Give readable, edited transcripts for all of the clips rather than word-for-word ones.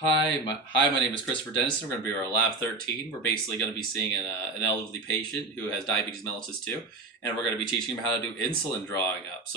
Hi, my name is Christopher Dennison. We're going to be our Lab 13. We're basically going to be seeing an elderly patient who has diabetes mellitus too, and we're going to be teaching him how to do insulin drawing up.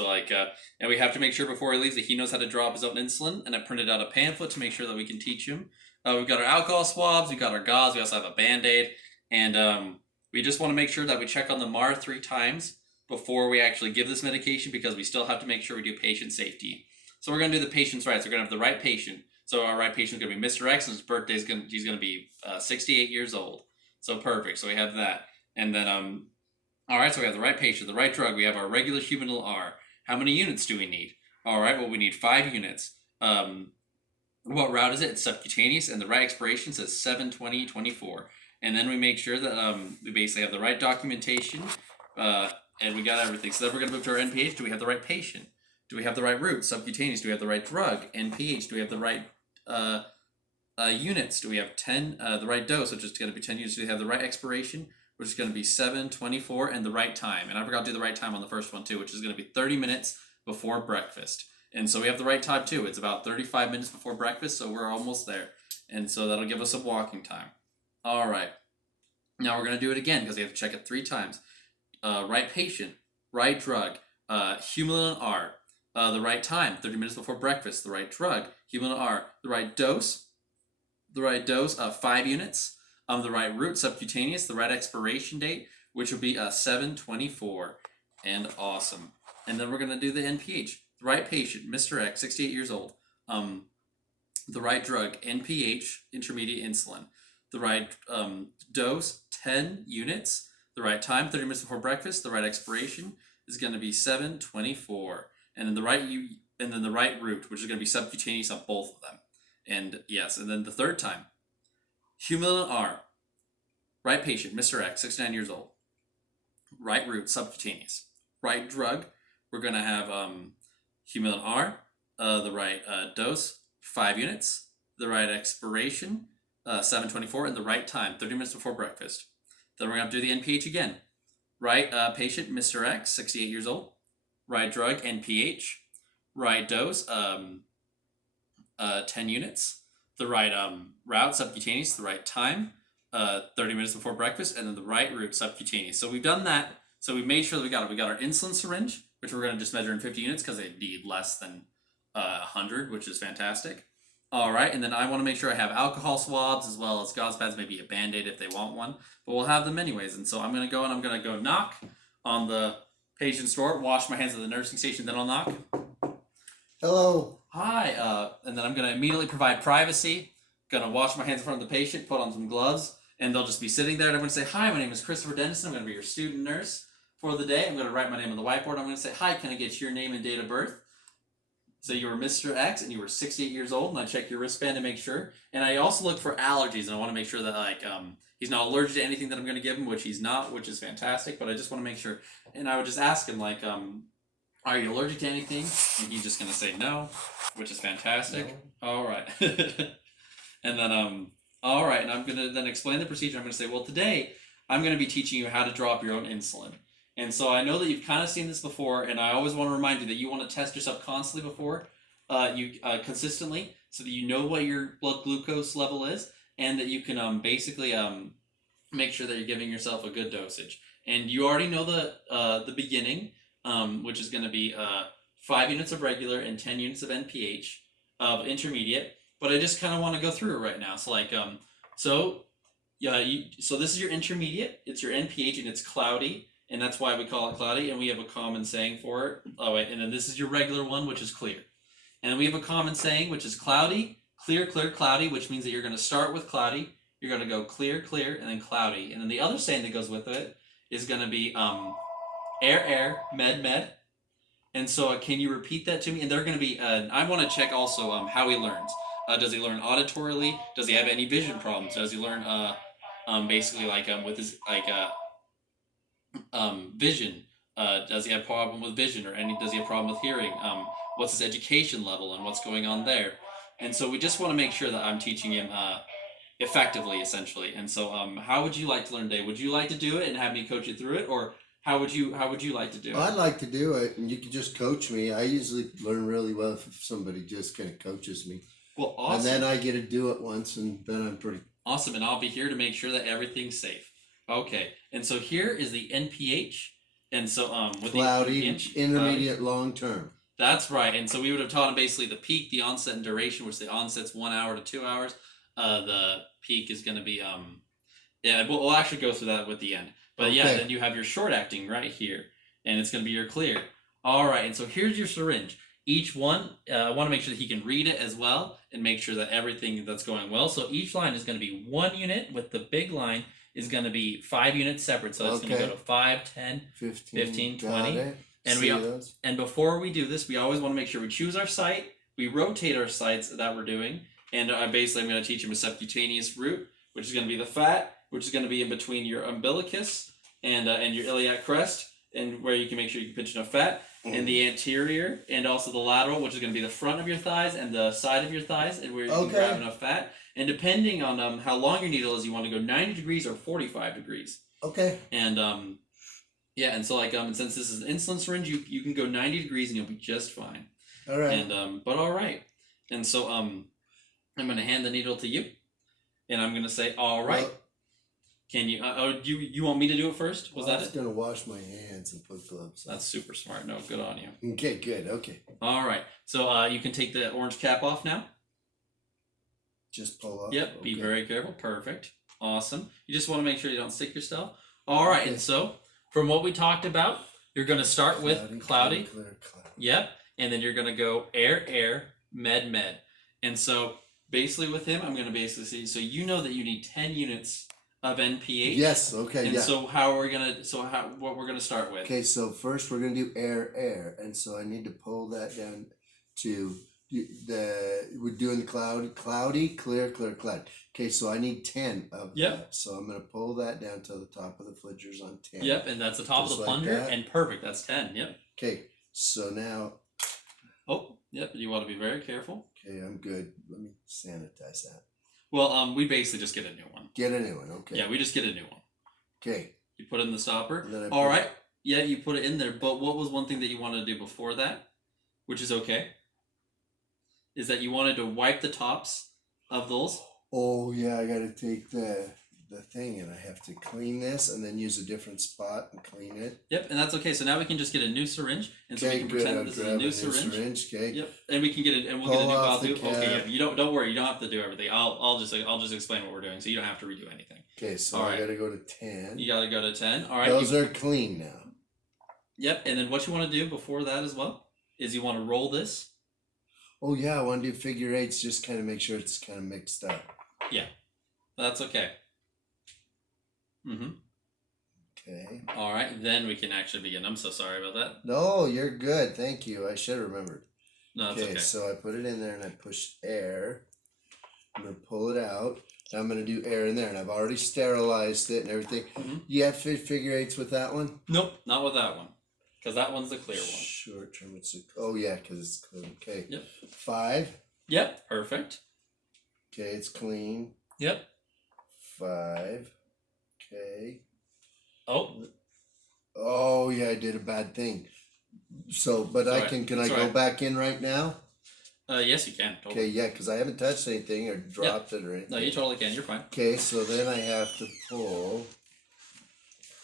And we have to make sure before he leaves that he knows how to draw up his own insulin. And I printed out a pamphlet to make sure that we can teach him. We've got our alcohol swabs, we've got our gauze, we also have a Band-Aid, and we just want to make sure that we check on the MAR 3 times before we actually give this medication because we still have to make sure we do patient safety. So we're going to do the patient's rights. We're going to have the right patient. So our right patient is going to be Mr. X, and his birthday is he's going to be 68 years old. So perfect. So we have that, and then all right. So we have the right patient, the right drug. We have our regular humanal R. How many units do we need? All right. Well, we need 5 units. What route is it? It's subcutaneous, and the right expiration says 7/20/24. And then we make sure that we basically have the right documentation, and we got everything. So then we're going to move to our NPH. Do we have the right patient? Do we have the right route? Subcutaneous. Do we have the right drug? NPH. Do we have the right units? Do we have 10, the right dose, which is going to be 10 units? Do we have the right expiration, which is going to be 7/24, and the right time? And I forgot to do the right time on the first one too, which is going to be 30 minutes before breakfast. And so we have the right time too. It's about 35 minutes before breakfast, so we're almost there. And so that'll give us some walking time. All right. Now we're going to do it again because we have to check it 3 times. Right patient, right drug, Humulin R. The right time, 30 minutes before breakfast. The right drug, Humulin R. The right dose, 5 units. The right route, subcutaneous. The right expiration date, which would be 7/24. And awesome. And then we're going to do the NPH. The right patient, Mr. X, 68 years old. The right drug, NPH, intermediate insulin. The right dose, 10 units. The right time, 30 minutes before breakfast. The right expiration is going to be 7/24. And then the right route, which is going to be subcutaneous on both of them. And yes, and then the third time, Humulin R. Right patient, Mr. X, 69 years old. Right route, subcutaneous. Right drug, we're going to have Humulin R. The right dose, 5 units. The right expiration, 7/24, and the right time, 30 minutes before breakfast. Then we're going to do the NPH again. Right patient, Mr. X, 68 years old. Right drug, NPH. Right dose, 10 units. The right route, subcutaneous. The right time, 30 minutes before breakfast. And then the right route, subcutaneous. So we've done that. So we made sure that we got it. We got our insulin syringe, which we're going to just measure in 50 units because they need less than 100, which is fantastic. All right, and then I want to make sure I have alcohol swabs as well as gauze pads, maybe a Band-Aid if they want one. But we'll have them anyways. And so I'm going to go knock on the patient's door, wash my hands at the nursing station, then I'll knock. Hello. Hi, and then I'm going to immediately provide privacy. Going to wash my hands in front of the patient, put on some gloves, and they'll just be sitting there. And I'm going to say, hi, my name is Christopher Dennison. I'm going to be your student nurse for the day. I'm going to write my name on the whiteboard. I'm going to say, hi, can I get your name and date of birth? So you were Mr. X and you were 68 years old, and I check your wristband to make sure. And I also look for allergies, and I want to make sure that he's not allergic to anything that I'm going to give him, which he's not, which is fantastic. But I just want to make sure. And I would just ask him are you allergic to anything? And he's just going to say no, which is fantastic. No. All right. And then all right, and I'm going to then explain the procedure. I'm going to say, well, today I'm going to be teaching you how to draw up your own insulin. And so I know that you've kind of seen this before, and I always want to remind you that you want to test yourself constantly before consistently, so that you know what your blood glucose level is, and that you can basically make sure that you're giving yourself a good dosage. And you already know the beginning, which is going to be 5 units of regular and 10 units of NPH of intermediate. But I just kind of want to go through it right now. So so this is your intermediate. It's your NPH, and it's cloudy. And that's why we call it cloudy, and we have a common saying for it. Oh, wait, and then this is your regular one, which is clear. And then we have a common saying, which is cloudy, clear, clear, cloudy, which means that you're going to start with cloudy, you're going to go clear, clear, and then cloudy. And then the other saying that goes with it is going to be air, air, med, med. And so can you repeat that to me? And they're going to be, I want to check also how he learns. Does he learn auditorily? Does he have any vision problems? Does he learn basically with his vision? Does he have a problem with vision, or does he have a problem with hearing? What's his education level and what's going on there? And so we just want to make sure that I'm teaching him effectively, essentially. And so how would you like to learn today? Would you like to do it and have me coach you through it, or how would you like to do it? I'd like to do it, and you could just coach me. I usually learn really well if somebody just kind of coaches me. Well, awesome. And then I get to do it once, and then I'm pretty awesome. And I'll be here to make sure that everything's safe. Okay. And so here is the NPH. And so with cloudy, the NPH, intermediate, long term. That's right. And so we would have taught him basically the peak, the onset, and duration, which the onset's 1 hour to 2 hours. The peak is going to be yeah. We'll actually go through that with the end. But yeah, then you have your short acting right here, and it's going to be your clear. All right. And so here's your syringe. Each one, I want to make sure that he can read it as well and make sure that everything that's going well. So each line is going to be 1 unit, with the big line is going to be 5 units separate. So it's going to go to 5, 10, 15, 20. And before we do this, we always want to make sure we choose our site. We rotate our sites that we're doing. And basically, I'm going to teach him a subcutaneous route, which is going to be the fat, which is going to be in between your umbilicus and your iliac crest, and where you can make sure you can pinch enough fat. And the anterior and also the lateral, which is going to be the front of your thighs and the side of your thighs, and where you can grab enough fat. And depending on how long your needle is, you want to go 90 degrees or 45 degrees. Okay. And yeah, and so and since this is an insulin syringe, you can go 90 degrees and you'll be just fine. All right. And but all right. And so I'm going to hand the needle to you, and I'm going to say, all right. Well, can you? You want me to do it first? Was that it? I was going to wash my hands and put gloves on. That's super smart. No, good on you. Okay, good. Okay. All right. So you can take the orange cap off now. Just pull up. Yep. Okay. Be very careful. Perfect. Awesome. You just want to make sure you don't stick yourself. All right. Okay. And so from what we talked about, you're going to start with cloudy. Clear. Yep. And then you're going to go air, med. And so basically with him, I'm going to basically say, so you know that you need 10 units of NPH. Yes. Okay. And so how are we gonna? What we're gonna start with? Okay. So first we're gonna do air, and so I need to pull that down to we're doing the cloudy, clear, cloud. Okay. So I need 10 of that. So I'm gonna pull that down to the top of the flidgers on 10. Yep. And that's the top of the plunger, and perfect. That's 10. Yep. Okay. So now. Oh. Yep. You want to be very careful. Okay. I'm good. Let me sanitize that. Well, we basically just get a new one. Get a new one, okay. Yeah, we just get a new one. Okay. You put it in the stopper. All right. Yeah, you put it in there. But what was one thing that you wanted to do before that, which is okay, is that you wanted to wipe the tops of those. Oh, yeah, I got to take the thing, and I have to clean this and then use a different spot and clean it. Yep, and that's okay. So now we can just get a new syringe, and so we can pretend that this is a new syringe. Okay. Yep, and we can get it, and we'll get a new file too. Okay, yeah. You don't worry. You don't have to do everything. I'll just explain what we're doing, so you don't have to redo anything. Okay, so I got to go to 10. You got to go to 10. All right. Those are clean now. Yep, and then what you want to do before that as well is you want to roll this. Oh yeah, I want to do figure eights. Just kind of make sure it's kind of mixed up. Yeah, that's okay. Mm-hmm. Okay. All right, then we can actually begin. I'm so sorry about that. No, you're good. Thank you. I should have remembered. No, that's okay. So I put it in there and I push air. I'm going to pull it out. I'm going to do air in there, and I've already sterilized it and everything. Mm-hmm. You have figure eights with that one? Nope, not with that one. Because that one's the clear one. Short term, oh yeah, because it's clean. Okay. Yep. 5. Yep, perfect. Okay, it's clean. Yep. 5. Okay. Oh, yeah, I did a bad thing. So, but can I go back in right now? Yes, you can. Totally. Okay, yeah, because I haven't touched anything or dropped it or anything. No, you totally can. You're fine. Okay, so then I have to pull.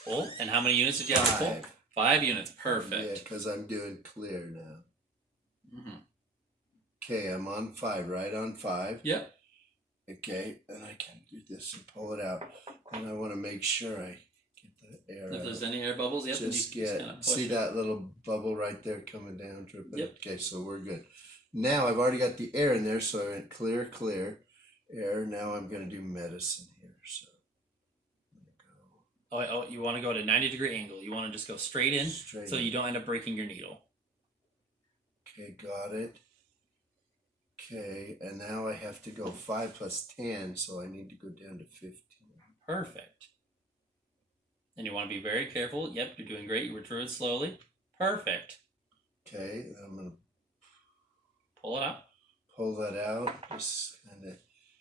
Pull? And how many units did you have to pull? 5 units. Perfect. Yeah, because I'm doing clear now. Mm-hmm. Okay, I'm on 5, right on 5. Yep. Okay, then I can do this and pull it out. And I want to make sure I get the air If there's any air bubbles, yep. Just see that little bubble right there coming down, dripping. Yep. Okay, so we're good. Now I've already got the air in there, so I went clear, air. Now I'm going to do medicine here. So I'm going to go. Oh, you want to go at a 90-degree angle. You want to just go straight in so you don't end up breaking your needle. Okay, got it. Okay, and now I have to go 5 plus 10, so I need to go down to 15. Perfect. And you want to be very careful. Yep, you're doing great. You were through it slowly. Perfect. Okay, I'm going to pull it out. Pull that out. Just kind of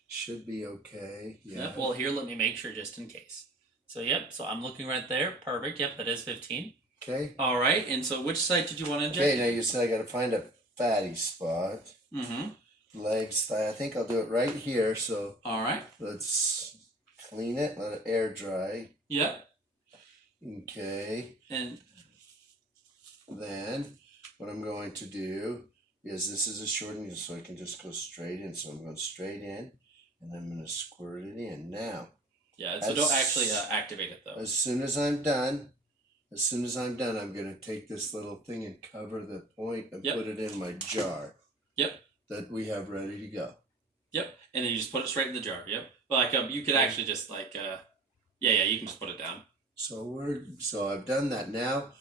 should be okay. Yeah. Yep, well, here, let me make sure just in case. So, yep, so I'm looking right there. Perfect. Yep, that is 15. Okay. All right, and so which site did you want to inject? Okay, now you said I got to find a fatty spot. Mm-hmm. legs, thigh. I think I'll do it right here. So All right. let's clean it, let it air dry. Yep. Okay. And then what I'm going to do is, this is a short needle, so I can just go straight in. So I'm going straight in, and I'm going to squirt it in. Now. Yeah, so don't actually activate it though. As soon as I'm done, I'm going to take this little thing and cover the point and put it in my jar. Yep. That we have ready to go. Yep. And then you just put it straight in the jar. Yep. But like you could actually just like you can just put it down. So I've done that. Now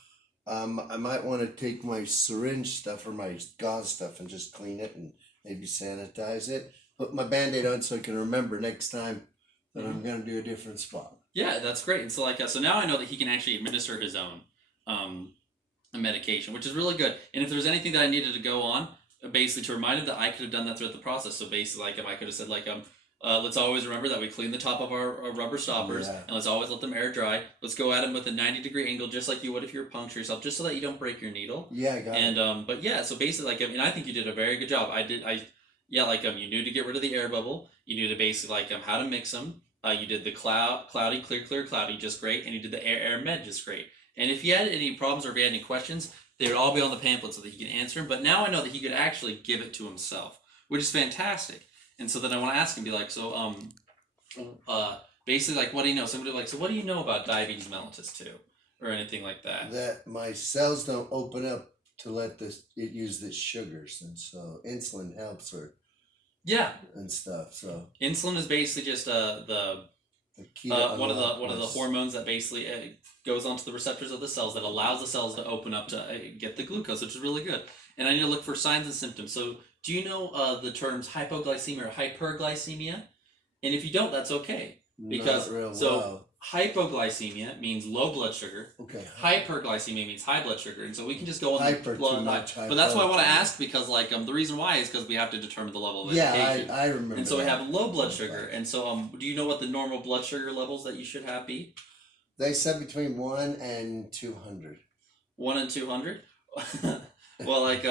I might want to take my syringe stuff or my gauze stuff and just clean it and maybe sanitize it. Put my Band-Aid on so I can remember next time that I'm going to do a different spot. Yeah, that's great. And so like so now I know that he can actually administer his own medication, which is really good. And if there's anything that I needed to go on, basically to remind him that I could have done that throughout the process. So basically, like if I could have said like let's always remember that we clean the top of our rubber stoppers, and let's always let them air dry. Let's go at them with a 90-degree angle, just like you would if you were puncture yourself, just so that you don't break your needle. Yeah, I got it. But yeah, so basically, like, I mean, I think you did a very good job. You knew to get rid of the air bubble. You knew to basically like how to mix them. You did the cloudy, clear, cloudy, just great, and you did the air med, just great. And if you had any problems or if you had any questions, they would all be on the pamphlet so that he can answer them. But now I know that he could actually give it to himself, which is fantastic. And so then I want to ask him, be like, so basically, like, what do you know? Somebody like, so what do you know about diabetes mellitus 2 or anything like that? That my cells don't open up to let it use the sugars, and so insulin helps her. Yeah. And stuff. So insulin is basically just the one of the hormones that basically goes onto the receptors of the cells that allows the cells to open up to get the glucose, which is really good. And I need to look for signs and symptoms. So do you know the terms hypoglycemia or hyperglycemia? And if you don't, that's okay. Because hypoglycemia means low blood sugar. Okay. Hyperglycemia means high blood sugar, and so we can just go on the blood. But that's why I want to ask, because like the reason why is because we have to determine the level of education. Yeah, I remember. And so we have low blood sugar, and so do you know what the normal blood sugar levels that you should have be? They said between 1 and 200. 1 and 200. Well, like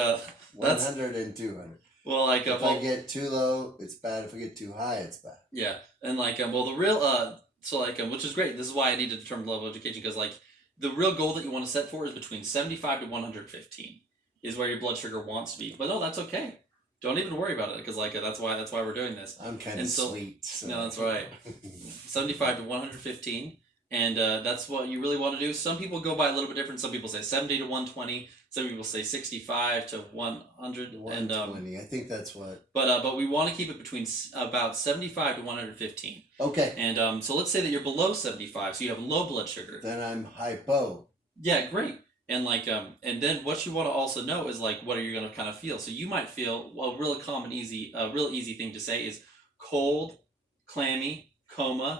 100 and 200. Well, like if I get too low, it's bad. If I get too high, it's bad. Yeah, and like well, the real so like which is great. This is why I need to determine the level of education, because like the real goal that you want to set for is between 75 to 115 is where your blood sugar wants to be. But no, that's okay. Don't even worry about it, because like that's why we're doing this. I'm kind of sweet. So. No, that's right. 75 to 115. And that's what you really want to do. Some people go by a little bit different. Some people say 70 to 120. Some people say 65 to 100. 120. I think that's what. But we want to keep it between about 75 to 115. Okay. And so let's say that you're below 75, so you have low blood sugar. Then I'm hypo. Yeah, great. And like and then what you want to also know is like what are you going to kind of feel. So you might feel a real easy thing to say is cold, clammy, cold,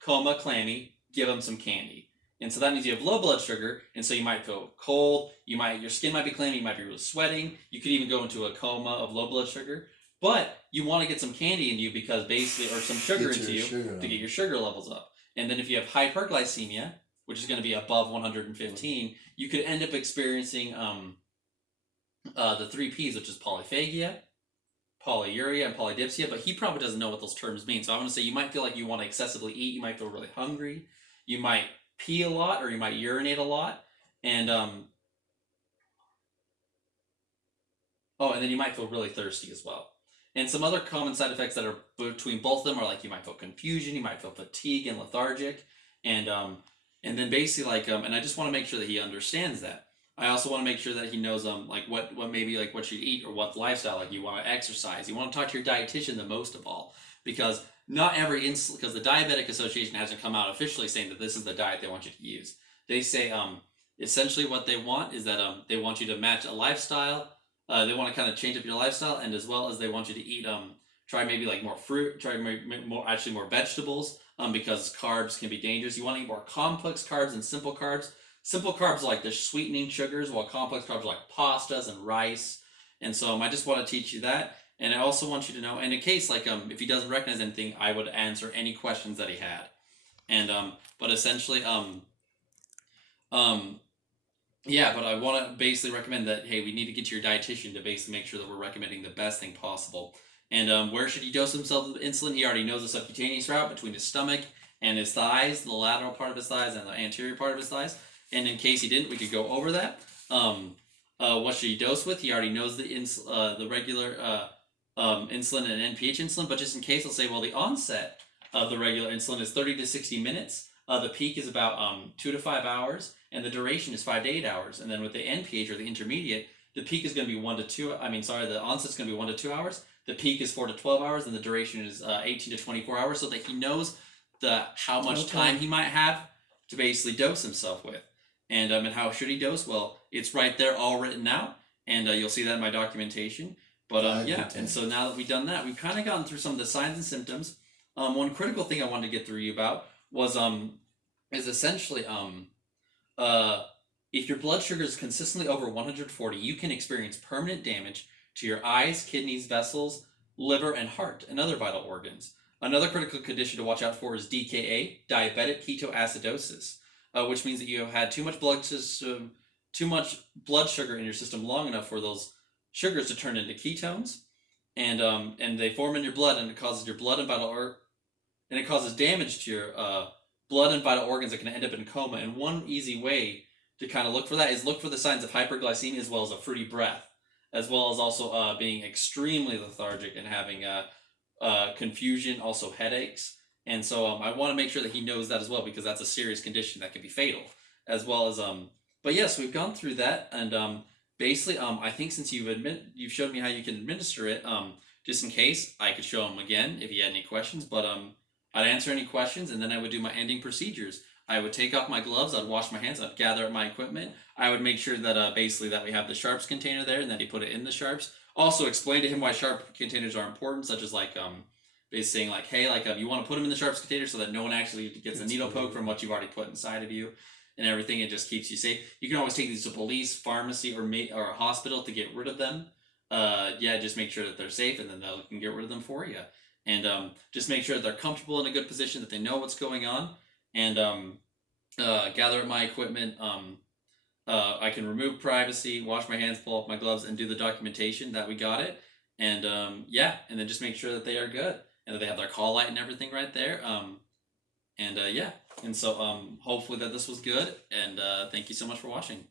coma, clammy, give them some candy. And so that means you have low blood sugar, and so you might feel cold, your skin might be clammy, you might be really sweating, you could even go into a coma of low blood sugar. But you want to get some candy in you because basically, or some sugar into you to get your sugar levels up. And then if you have hyperglycemia, which is going to be above 115, you could end up experiencing the 3 Ps, which is polyphagia, polyuria, and polydipsia, but he probably doesn't know what those terms mean. So I'm going to say you might feel like you want to excessively eat, you might feel really hungry, you might pee a lot, or you might urinate a lot, and and then you might feel really thirsty as well. And some other common side effects that are between both of them are like you might feel confusion, you might feel fatigue and lethargic, and then basically like and I just want to make sure that he understands that. I also want to make sure that he knows like what maybe like what you eat or what lifestyle, like you want to exercise. You want to talk to your dietitian the most of all, because not every because the Diabetic Association hasn't come out officially saying that this is the diet they want you to use. They say essentially what they want is that they want you to match a lifestyle. They want to kind of change up your lifestyle, and as well as they want you to eat try maybe like more fruit, try more vegetables because carbs can be dangerous. You want to eat more complex carbs than simple carbs. Simple carbs are like the sweetening sugars, while complex carbs are like pastas and rice. And so I just want to teach you that. And I also want you to know, and in case like if he doesn't recognize anything, I would answer any questions that he had. And but essentially Yeah, but I want to basically recommend that, hey, we need to get to your dietitian to basically make sure that we're recommending the best thing possible. And where should he dose himself with insulin? He already knows the subcutaneous route between his stomach and his thighs, the lateral part of his thighs and the anterior part of his thighs. And in case he didn't, we could go over that. What should he dose with? He already knows the regular insulin and NPH insulin, but just in case, I'll say, well, the onset of the regular insulin is 30 to 60 minutes. The peak is about 2 to 5 hours, and the duration is 5 to 8 hours. And then with the NPH or the intermediate, the peak is going to be 1 to 2. The onset's going to be 1 to 2 hours. The peak is 4 to 12 hours, and the duration is 18 to 24 hours, so that he knows how much time he might have to basically dose himself with. And how should he dose? Well, it's right there all written out, and you'll see that in my documentation. But yeah, and so now that we've done that, we've kind of gotten through some of the signs and symptoms. One critical thing I wanted to get through you about was is essentially if your blood sugar is consistently over 140, you can experience permanent damage to your eyes, kidneys, vessels, liver, and heart, and other vital organs. Another critical condition to watch out for is DKA, diabetic ketoacidosis, which means that you have had too much blood sugar in your system long enough for those sugars to turn into ketones, and they form in your blood, and it causes your blood and and it causes damage to your blood and vital organs that can end up in coma. And one easy way to kind of look for that is look for the signs of hyperglycemia, as well as a fruity breath, as well as also being extremely lethargic and having confusion, also headaches. And so I want to make sure that he knows that as well, because that's a serious condition that can be fatal, as well as but yes, we've gone through that. And basically, I think since you've showed me how you can administer it, just in case, I could show him again if he had any questions. But I'd answer any questions, and then I would do my ending procedures. I would take off my gloves, I'd wash my hands, I'd gather up my equipment. I would make sure that basically that we have the sharps container there, and that he put it in the sharps. Also explain to him why sharp containers are important, such as like basically saying like, hey, like you want to put them in the sharps container so that no one actually gets a needle poke from what you've already put inside of you, and everything. It just keeps you safe. You can always take these to police, pharmacy, or a hospital to get rid of them. Yeah, just make sure that they're safe, and then they can get rid of them for you. And just make sure that they're comfortable in a good position, that they know what's going on. And gather up my equipment. I can remove privacy, wash my hands, pull off my gloves, and do the documentation that we got it. And yeah, and then just make sure that they are good, and that they have their call light and everything right there. And yeah, and so hopefully that this was good. And thank you so much for watching.